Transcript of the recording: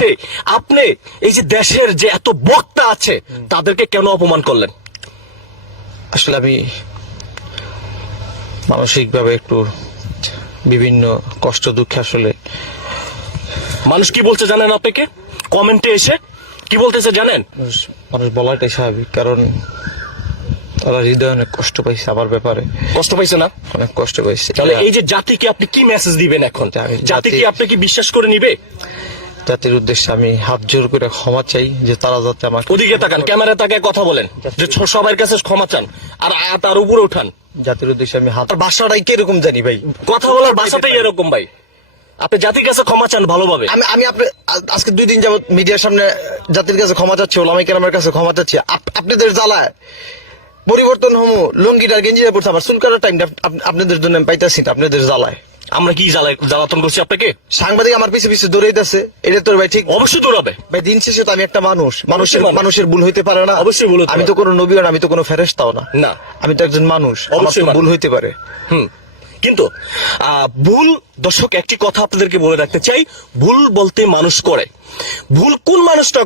হচ্ছে আপনি এই যে দেশের যে এত বক্তা আছে তাদেরকে কেন অপমান করলেন? আসলে আমি মানসিকভাবে একটু বিভিন্ন কষ্ট দুঃখে আসলে মানুষ কি বলছে জানেন আপনাকে কমেন্টে এসে কি বলতেছে জানেন? মানুষ বলাটাই স্বাভাবিক কারণ তারা হৃদয় অনেক কষ্ট পাইছে আমার ব্যাপারে। কষ্ট পাইছে না? অনেক কষ্ট পাইছে। তাহলে এই যে জাতিকে আপনি কি মেসেজ দিবেন এখন? জাতি- জাতি কি আপনি কি বিশ্বাস করে নিবে? জাতির উদ্দেশ্যে আমি হাত জোর করে ক্ষমা চাই যে তারা যাতে আমার ওদিকে তাকান ক্যামেরা তাকায় কথা বলেন যে ছ- সবার কাছে ক্ষমা চান আর তার উপরে উঠান। জাতির উদ্দেশ্যে আমি হাত ভাষাটাই কীরকম জানি ভাই? কথা বলার ভাষাটাই এরকম ভাই। আপনি জাতির কাছে ক্ষমা চান ভালোভাবে। আমি আমি আপনি আজকে দুই দিন যাবত মিডিয়ার সামনে জাতির কাছে ক্ষমা চাচ্ছি ওলামাই কেরামের কাছে ক্ষমা চাচ্ছি। আপ- আপনাদের জ্বালায় পরিবর্তন হমু লুঙ্গিটা গেঞ্জিটা পড়ছে আবার চুল কাটার টাইমটা আপনাদের জন্য আমি পাইতাছি না আপনাদের জ্বালায়। আমরা কি জ্বালাতন করছি আপনাকে? সাংবাদিক আমার পিছে পিছে দৌড়াইতেছে এটা তোর ভাই ঠিক অবশ্যই দৌড়াবে। ভাই দিন শেষে তো আমি একটা মানুষ। মানুষের মানুষের ভুল হইতে পারে না। অবশ্যই ভুল আমি তো কোনো নবীও না আমি তো কোনো ফেরেস্তাও না। না। আমি তো একজন মানুষ। অবশ্যই ভুল হইতে পারে। হুম। কিন্তু আহ, ভুল দর্শক একটি কথা আপনাদেরকে বলে রাখতে চাই। ভুল বলতে মানুষ করে। ভুল কোন মানুষটা